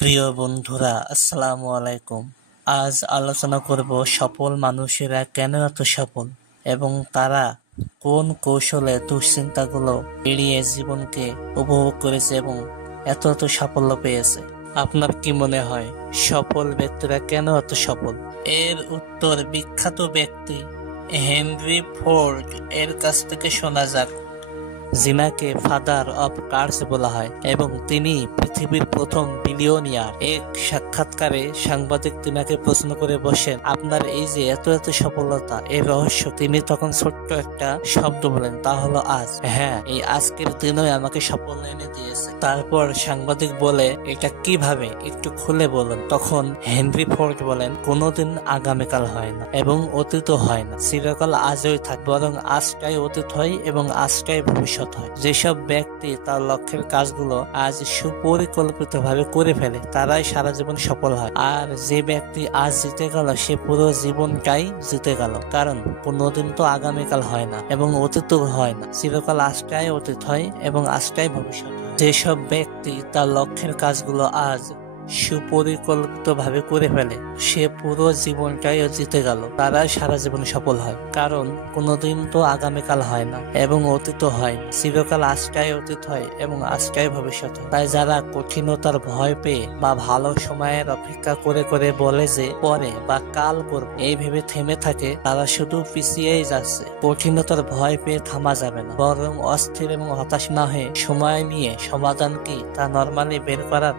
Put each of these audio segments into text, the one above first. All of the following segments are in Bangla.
প্রিয় বন্ধুরা, আসসালামু আলাইকুম। আজ আলোচনা করব সফল মানুষেরা কেন এত সফল এবং তারা কোন কৌশলে দুশ্চিন্তাগুলো এড়িয়ে জীবনকে উপভোগ করেছে এবং এত সাফল্য পেয়েছে। আপনার কি মনে হয় সফল ব্যক্তিরা কেন এত সফল? এর উত্তর বিখ্যাত ব্যক্তি হেনরি ফোর্ড এর কাছ থেকে শোনা যাক, যিনাকে ফাদার অব কার্স বলা হয় এবং তিনি পৃথিবীর প্রথম বিলিয়নিয়ার। এক সাক্ষাৎকারে সাংবাদিক তিনাকে প্রশ্ন করে বসেন, আপনার এই যে এত সফলতা, এর রহস্য? তিনি তখন ছোট্ট একটা শব্দ বলেন, তা হলো আজ। হ্যাঁ, এই আজকের দিনই আমাকে সাফল্য এনে দিয়েছে। তারপর সাংবাদিক বলে, এটা কিভাবে, একটু খুলে বলেন। তখন হেনরি ফোর্ড বলেন, কোনোদিন আগামীকাল হয় না এবং অতীত হয় না, চিরকাল আজই থাকে, বরং আজটাই অতীত হয় এবং আজটাই ভবিষ্যৎ হয়। যেসব ব্যক্তি তার লক্ষ্যের কাজগুলো আজ সুপরিকল্পিতভাবে করে ফেলে, তারাই সারা জীবন সফল হয়। আর যে ব্যক্তি আজ জিতে গেল, সে পুরো জীবনটাই জিতে গেল। কারণ কোনোদিন তো আগামীকাল হয় না এবং অতীত হয় না, চিরকাল আজটাই অতীত হয় এবং আজটাই ভবিষ্যৎ হয়। যেসব ব্যক্তি তার লক্ষ্যের কাজগুলো আজ সুপরিকল্পিতভাবে করে ফেলে, সে পুরো জীবনটাই জিতে গেল, তারাই সারা জীবন সফল হয়। কারণ কোনোদিন তো আগামীকাল হয় না এবং অতীত হয় না, চিরকাল আজটাই অতীত হয় এবং আজটাই ভবিষ্যৎ হয়। তাই যারা কঠিনতার ভয় পেয়ে বা ভালো সময়ের অপেক্ষা করে করে বলে যে পরে বা কাল করব, এই ভেবে থেমে থাকে, তারা শুধু পিছিয়েই যাচ্ছে। কঠিনতার ভয় পেয়ে থামা যাবে না, বরং অস্থির এবং হতাশ না হয়ে সময় নিয়ে সমাধান কি তা নরমালি বের করার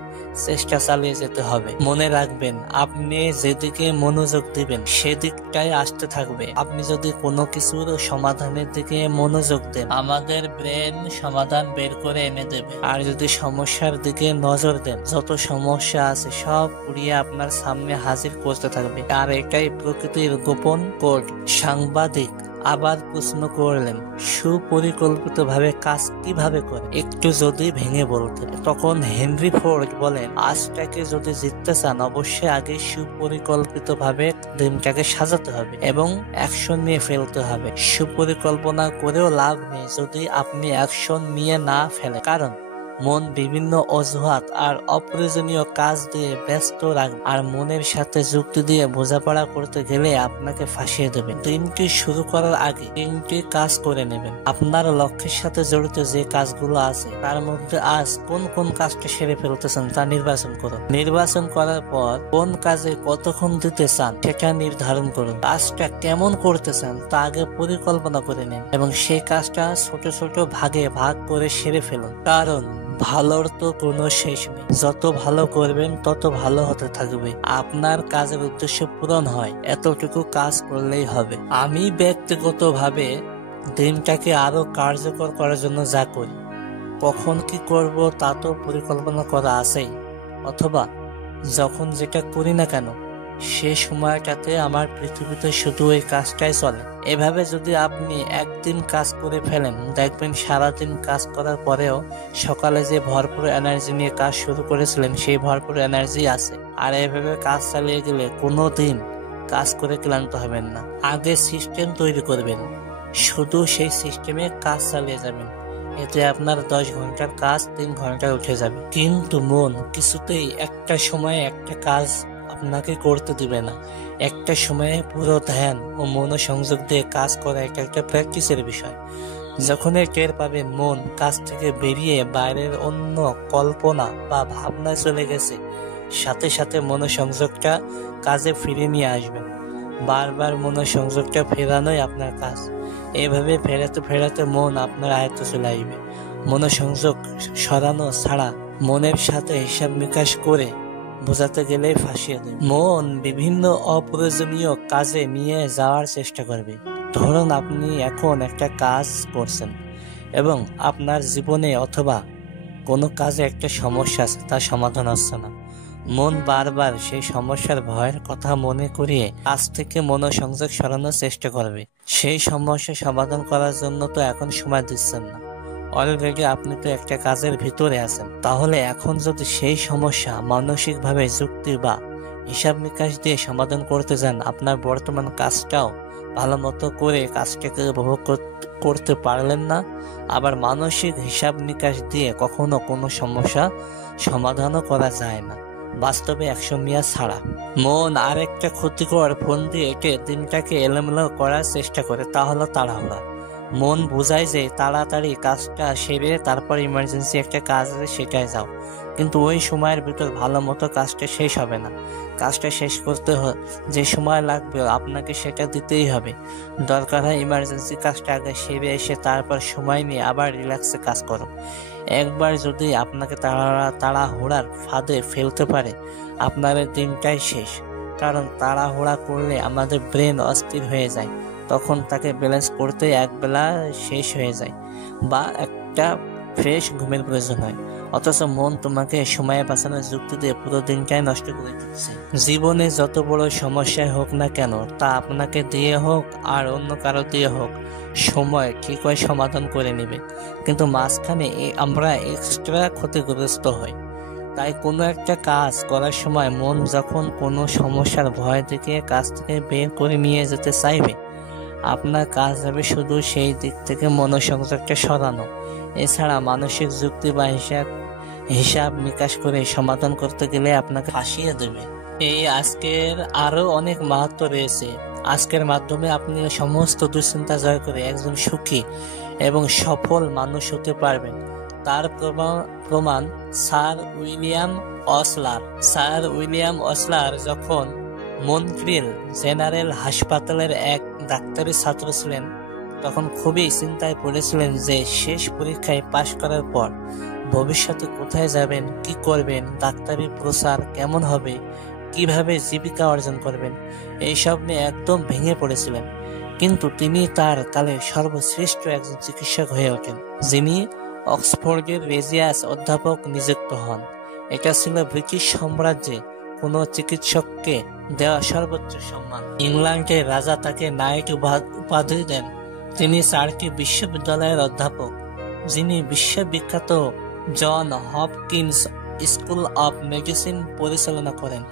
চেষ্টা চালিয়ে যেতে হবে। মনে রাখবেন, আপনি যেদিকে মনোযোগ দিবেন সেদিকটাই আসতে থাকবে। আপনি যদি কোনো কিছুর সমাধানের দিকে মনোযোগ দেন, আমাদের ব্রেন সমাধান বের করে এনে দেবে। আর যদি সমস্যার দিকে নজর দেন, যত সমস্যা আছে সব উড়িয়ে আপনার সামনে হাজির করতে থাকবে। আর এটাই প্রকৃতির গোপন কোড। সাংবাদিক আবার প্রশ্ন করলেন, সুপরিকল্পিতভাবে কাজ কিভাবে করে, একটু যদি ভেঙে বলতে। তখন হেনরি ফোর্ড বলেন, আজটাকে যদি জিততে চান, অবশ্যই আগে সুপরিকল্পিতভাবে দিনটাকে সাজাতে হবে এবং অ্যাকশন নিয়ে ফেলতে হবে। সুপরিকল্পনা করেও লাভ নেই যদি আপনি অ্যাকশন নিয়ে না ফেলেন। কারণ মন বিভিন্ন অজুহাত আর অপ্রয়োজনীয় কাজ দিয়ে ব্যস্ত রাখবে, আর মনের সাথে যুক্তি দিয়ে বোঝাপড়া করতে গেলে আপনাকে ফাঁসিয়ে দেবে। দিনটি শুরু করার আগে 3টি কাজ করে নেবেন। আপনার লক্ষ্যের সাথে জড়িত যে কাজগুলো আছে, তার মধ্যে আজ কোন কোন কাজটা সেরে ফেলতে চান তা নির্বাচন করুন। নির্বাচন করার পর কোন কাজে কতক্ষণ দিতে চান সেটা নির্ধারণ করুন। কাজটা কেমন করতে চান তা আগে পরিকল্পনা করে নিন এবং সেই কাজটা ছোট ছোট ভাগে ভাগ করে সেরে ফেলুন। কারণ ভালোর তো কোনো শেষ নেই, যত ভালো করবেন তত ভালো হতে থাকবে। আপনার কাজের উদ্দেশ্য পূরণ হয়, এতটুকু কাজ করলেই হবে। আমি ব্যক্তিগতভাবে দিনটাকে আরো কার্যকর করার জন্য যা করি, কখন কি করব তা তো পরিকল্পনা করা আছেই, অথবা যখন যেটা করি না কেন সে সময়টাতে আমার পৃথিবীতে শুধু ওই কাজটাই চলে। এভাবে যদি আপনি একদিন কাজ করে ফেলেন, দেখবেন সারাদিন কাজ করার পরেও সকালে যে ভরপুর এনার্জি নিয়ে কাজ শুরু করেছিলেন সেই ভরপুর এনার্জি আছে। আর এভাবে কাজ চালিয়ে গেলে কোনো দিন কাজ করে ক্লান্ত হবেন না। আগে সিস্টেম তৈরি করবেন, শুধু সেই সিস্টেমে কাজ চালিয়ে যাবেন। এতে আপনার 10 ঘন্টার কাজ 3 ঘন্টায় উঠে যাবে। কিন্তু মন কিছুতেই একটা সময়ে একটা কাজ আপনাকে করতে দিবে না। একটা সময়ে পুরো ধ্যান ও মনোসংযোগ দিয়ে কাজ করা একটা প্র্যাকটিসের বিষয়। যখনই টের পাবেন মন কাজ থেকে বেরিয়ে বাইরের অন্য কল্পনা বা ভাবনায় চলে গেছে, সাথে সাথে মনোসংযোগটা কাজে ফিরিয়ে নিয়ে আসবেন। বারবার মনোসংযোগটা ফেরানোই আপনার কাজ। এভাবে ফেরাতে ফেরাতে মন আপনার আয়ত্তে চলে আসবে। মনোসংযোগ সরানো ছাড়া মনের সাথে হিসাব নিকাশ করে বোঝাতে গেলেই ফাঁসিয়ে দেবে। মন বিভিন্ন অপ্রয়োজনীয় কাজে নিয়ে যাওয়ার চেষ্টা করবে। ধরুন আপনি এখন একটা কাজ করছেন এবং আপনার জীবনে অথবা কোনো কাজে একটা সমস্যা আছে, তার সমাধান হচ্ছে না। মন বারবার সেই সমস্যার ভয়ের কথা মনে করিয়ে কাজ থেকে মনোসংযোগ সরানোর চেষ্টা করবে। সেই সমস্যা সমাধান করার জন্য তো এখন সময় দিচ্ছেন না, অলরেডি আপনি তো একটা কাজের ভিতরে আছেন। তাহলে এখন যদি সেই সমস্যা মানসিকভাবে যুক্তি বা হিসাব নিকাশ দিয়ে সমাধান করতে যান, আপনার বর্তমান কাজটাও ভালো মতো করে কাজটাকে উপভোগ করতে পারলেন না। আবার মানসিক হিসাব নিকাশ দিয়ে কখনো কোনো সমস্যা সমাধানও করা যায় না। বাস্তবে 100 মিয়া ছাড়া। মন আরেকটা ক্ষতিকর ফোন দিয়ে এঁকে দিনটাকে এলোমেলো করার চেষ্টা করে, তা হলো তাড়াহুড়া। মন বোঝায় যে তাড়াতাড়ি কাজটা সেরে তারপর ইমার্জেন্সি একটা কাজ আছে সেটাই যাও, কিন্তু ওই সময়ের ভিতর ভালো মতো কাজটা শেষ হবে না। কাজটা শেষ করতে যে সময় লাগবে আপনাকে সেটা দিতেই হবে। দরকার হয় ইমার্জেন্সি কাজটা আগে সেরে এসে তারপর সময় নিয়ে আবার রিল্যাক্সে কাজ করো। একবার যদি আপনাকে তাড়াহুড়ার ফাঁদে ফেলতে পারে, আপনার দিনটাই শেষ। কারণ তাড়াহুড়া করলে আমাদের ব্রেন অস্থির হয়ে যায়, তখন তাকে ব্যালেন্স করতে একবেলা শেষ হয়ে যায় বা একটা ফ্রেশ ঘুমের প্রয়োজন হয়। অথচ মন তোমাকে সময় বাঁচানোর যুক্তি দিয়ে পুরো দিনটাই নষ্ট করে দিচ্ছে। জীবনে যত বড় সমস্যায় হোক না কেন, তা আপনাকে দিয়ে হোক আর অন্য কারো দিয়ে হোক, সময় ঠিকই সমাধান করে নেবে। কিন্তু মাঝখানে আমরা এক্সট্রা ক্ষতিগ্রস্ত হই। তাই কোনো একটা কাজ করার সময় মন যখন কোনো সমস্যার ভয় দেখিয়ে কাজ থেকে বের করে নিয়ে যেতে চাইবে, আপনার কাজ হবে শুধু সেই দিক থেকে মনোসংযোগটা সরানো। এছাড়া মানসিক যুক্তি বা হিসাব নিকাশ করে সমাধান করতে গেলে আপনাকে ফাঁসিয়ে দেবে। এই আজকের আরো অনেক মাহাত্ম্য রয়েছে। আজকের মাধ্যমে আপনি সমস্ত দুশ্চিন্তা জয় করে একজন সুখী এবং সফল মানুষ হতে পারবেন। তার প্রমাণ স্যার উইলিয়াম অসলার যখন মন্ট্রিল জেনারেল হাসপাতালের এক ডাক্তারের ছাত্র ছিলেন, তখন খুবই চিন্তায় পড়েছিলেন যে শেষ পরীক্ষায় পাশ করার পর ভবিষ্যতে কোথায় যাবেন, কি করবেন, ডাক্তারি প্রচার কেমন হবে, কিভাবে জীবিকা অর্জন করবেন, এইসব নিয়ে একদম ভেঙে পড়েছিলেন। কিন্তু তিনি তার কালের সর্বশ্রেষ্ঠ একজন চিকিৎসক হয়ে ওঠেন, যিনি অক্সফোর্ডের রেজিয়াস অধ্যাপক নিযুক্ত হন। এটা ছিল ব্রিটিশ সাম্রাজ্যে কোনো চিকিৎসককে দেওয়া সর্বোচ্চ সম্মান। ইংল্যান্ডের রাজা তাকে নাইট উপাধি দেন। তিনি 4টি বিশ্ববিদ্যালয়ের অধ্যাপক, যিনি বিশ্ববিখ্যাত Johns Hopkins school of medicine পরিচালনা করেন,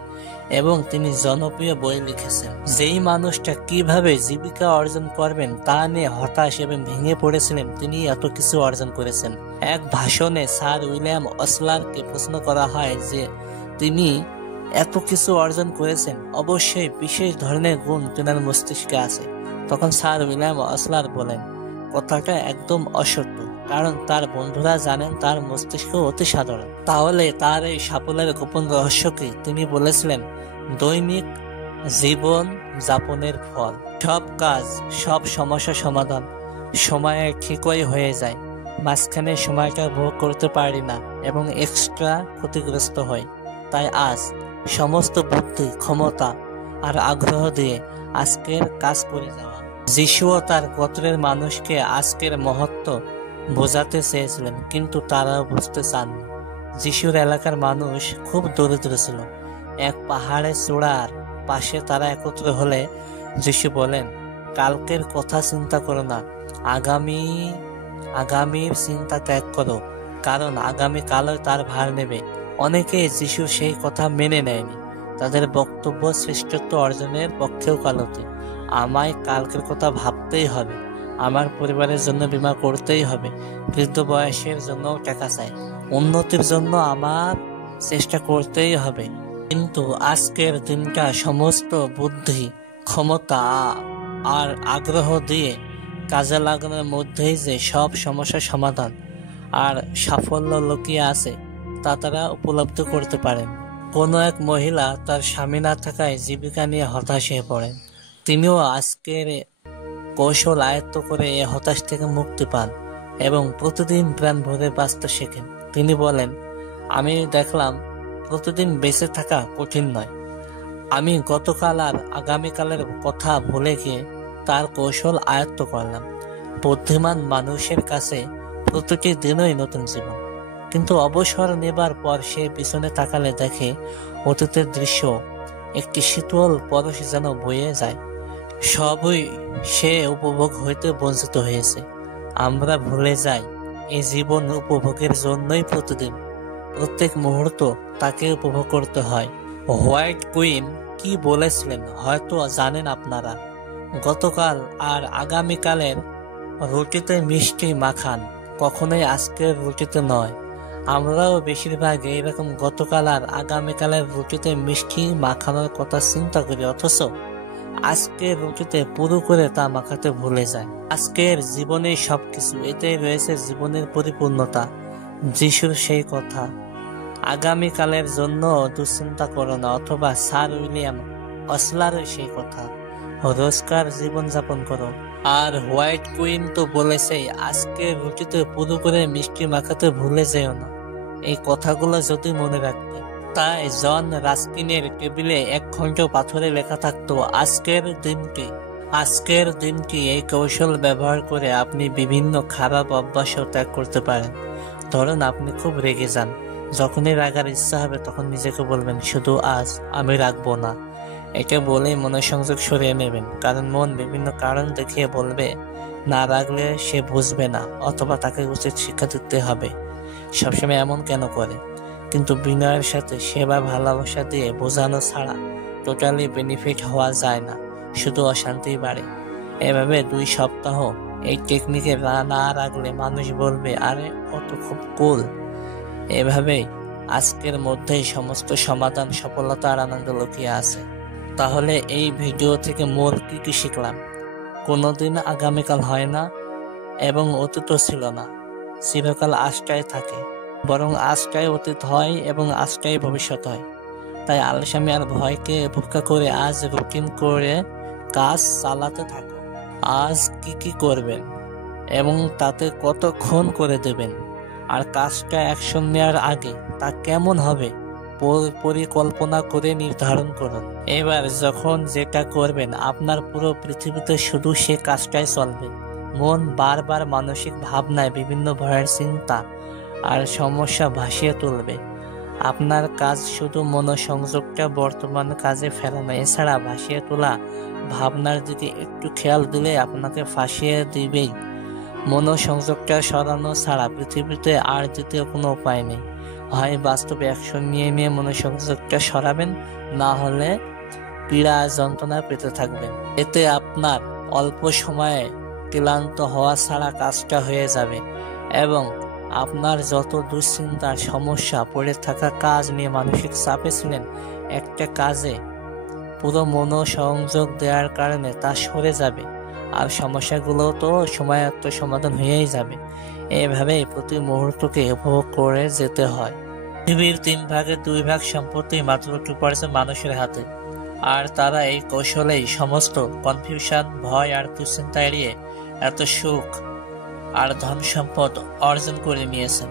এবং তিনি জনপ্রিয় বই লিখেছেন। যেই মানুষটা কিভাবে জীবিকা অর্জন করবেন তা নিয়ে হতাশ এবং ভেঙে পড়েছিলেন, তিনি এত কিছু অর্জন করেছেন। এক ভাষণে স্যার উইলিয়াম অসলারকে প্রশ্ন করা হয় যে তিনি এত কিছু অর্জন করেছেন, অবশ্যই বিশেষ ধরনের গুণ তেনার মস্তিষ্কে আছে। তখন স্যার উইলিয়াম অসলার বলেন, কথাটা একদম অসত্য, কারণ তার বন্ধুরা জানেন তার মস্তিষ্ক অতি সাধারণ। তাহলে তার এই সাফল্যের গোপন রহস্য কি? তিনি বলেছিলেন, দৈনিক জীবন যাপনের ফল। সব কাজ, সব সমস্যা সমাধান সময়ে ঠিকই হয়ে যায়, মাঝখানে সময়টা ভোগ করতে পারি না এবং এক্সট্রা ক্ষতিগ্রস্ত হয়। তাই আজ সমস্ত বুদ্ধি, ক্ষমতা আর আগ্রহ দিয়ে আজকের কাজ করে যাওয়া। যিশুও তার গোত্রের মানুষকে আজকের মহত্ব বোঝাতে চেয়েছিলেন, কিন্তু তারাও বুঝতে চাননি। যিশুর এলাকার মানুষ খুব দরিদ্র ছিল। এক পাহাড়ের চূড়ার পাশে তারা একত্র হলে যিশু বলেন, কালকের কথা চিন্তা করো না, আগামীর চিন্তা ত্যাগ করো, কারণ আগামী কালই তার ভার নেবে। অনেকে যিশু সেই কথা মেনে নেয়নি। তাদের বক্তব্য শ্রেষ্ঠত্ব অর্জনের পক্ষেও কালতি। আমায় কালকের কথা ভাবতেই হবে, আমার পরিবারের জন্য বীমা করতেই হবে, বৃদ্ধ বয়সের জন্য টাকা চাই, উন্নতির জন্য আমার চেষ্টা করতেই হবে। কিন্তু আজকের দিনটা সমস্ত বুদ্ধি, ক্ষমতা আর আগ্রহ দিয়ে কাজে লাগানোর মধ্যেই যে সব সমস্যার সমাধান আর সাফল্য লুকিয়ে আছে তা তারা উপলব্ধি করতে পারেন। কোনো এক মহিলা তার স্বামী না থাকায় জীবিকা নিয়ে হতাশ হয়ে পড়েন। তিনিও আজকের কৌশল আয়ত্ত করে এ হতাশ থেকে মুক্তি পান এবং প্রতিদিন প্রাণ ভরে বাঁচতে শেখেন। তিনি বলেন, আমি দেখলাম প্রতিদিন বেঁচে থাকা কঠিন নয়। আমি গতকাল আর আগামীকালের কথা ভুলে গিয়ে তার কৌশল আয়ত্ত করলাম। বুদ্ধিমান মানুষের কাছে প্রতিটি দিনই নতুন জীবন, কিন্তু অবসর নেবার পর সে পিছনে তাকালে দেখে অতীতের দৃশ্য একটি শীতল পরশ যেন বয়ে যায়। সবই সে উপভোগ হইতে বঞ্চিত হয়েছে। আমরা ভুলে যাই এই জীবন উপভোগের জন্যই প্রতিদিন, প্রত্যেক মুহূর্ত তাকে উপভোগ করতে হয়। হোয়াইট কুইন কি বলেছিলেন হয়তো জানেন আপনারা, গতকাল আর আগামীকালের রুটিতে মিষ্টি মাখান, কখনোই আজকের রুটিতে নয়। আমরাও বেশিরভাগ এইরকম গতকাল আর আগামীকালের রুটিতে মিষ্টি মাখানোর কথা চিন্তা করি, অথচ আজকের রুটিতে পুরো করে তা মাখাতে ভুলে যায়। আজকের জীবনে সবকিছু, এটাই রয়েছে জীবনের পরিপূর্ণতা। যিশুর সেই কথা, আগামীকালের জন্য দুশ্চিন্তা করো না, অথবা স্যার উইলিয়াম অসলারও সেই কথা, রোজকার জীবনযাপন করো। আর হোয়াইট কুইন তো বলেছে, আজকের রুটিতে পুরো করে মিষ্টি মাখাতে ভুলে যেও না। এই কথাগুলো যদি মনে রাখবে। তাই জন রাস্কিনের টেবিলে 1 খণ্ড পাথরে লেখা থাকতো, আজকের দিনটি এই কৌশল ব্যবহার করে আপনি বিভিন্ন খারাপ অভ্যাসও ত্যাগ করতে পারেন। ধরুন আপনি খুব রেগে যান, যখনই রাগার ইচ্ছা হবে তখন নিজেকে বলবেন, শুধু আজ আমি রাখবো না। এটা বলেই মনোসংযোগ সরিয়ে নেবেন, কারণ মন বিভিন্ন কারণ দেখিয়ে বলবে না রাখলে সে বুঝবে না, অথবা তাকে উচিত শিক্ষা দিতে হবে। সবসময় এমন কেন করে? কিন্তু বিনয়ের সাথে সেবা ভালোবাসা দিয়ে বোঝানো ছাড়া টোটালি বেনিফিট হওয়া যায় না, শুধু অশান্তি বাড়ে। এভাবে 2 সপ্তাহ এই টেকনিকে না রাখলে মানুষ বলবে, আরে ও তো খুব কুল। এভাবেই আজকের মধ্যেই সমস্ত সমাধান, সফলতা আর আনন্দ লুকিয়ে আছে। তাহলে এই ভিডিও থেকে মূল কি শিখলাম? কোনোদিন আগামীকাল হয় না, এবং অতীতও ছিল না। চিরকাল আজটাই থাকে, বরং আজটাই অতীত হয় এবং আজটাই ভবিষ্যৎ হয়। তাই আলসামি আর ভয়কে উপেক্ষা করে আজ রুটিন করে কাজ চালাতে থাকো। আজ কি করবেন এবং তাতে কতক্ষণ করে দেবেন, আর কাজটা অ্যাকশন নেওয়ার আগে তা কেমন হবে পরিকল্পনা করে নির্ধারণ করুন। এবার যখন যেটা করবেন, আপনার পুরো পৃথিবীতে শুধু সে কাজটাই চলবে। মন বারবার মানসিক ভাবনায় বিভিন্ন ভয়ের চিন্তা আর সমস্যা ভাসিয়ে তুলবে। আপনার কাজ শুধু মনোসংযোগটা বর্তমান কাজে ফেরানো, এছাড়া ভাসিয়ে তোলা ভাবনার দিকে একটু খেয়াল দিলে আপনাকে ফাঁসিয়ে দিবেই। মনোসংযোগটা সরানো ছাড়া পৃথিবীতে আর দ্বিতীয় কোনো উপায় নেই। হয় বাস্তবে অ্যাকশন নিয়ে মনোসংযোগটা সরাবেন, না হলে পীড়া যন্ত্রণা পেতে থাকবেন। এতে আপনার অল্প সময়ে ক্লান্ত হওয়া ছাড়া কাজটা হয়ে যাবে, এবং আপনার যত দুশ্চিন্তার সমস্যা, পড়ে থাকা কাজ নিয়ে মানসিক চাপে ছিলেন, একটা কাজে পুরো মনোসংযোগ দেওয়ার কারণে তা সরে যাবে, আর সমস্যাগুলো তো সময়ত সমাধান হয়েই যাবে। এভাবেই প্রতি মুহূর্তকে উপভোগ করে যেতে হয়। পৃথিবীর 3 ভাগের 2 ভাগ সম্পত্তি মাত্র 2% মানুষের হাতে, আর তারা এই কৌশলেই সমস্ত কনফিউশন, ভয় আর দুশ্চিন্তা এড়িয়ে এত সুখ আর ধন সম্পদ অর্জন করে নিয়েছেন।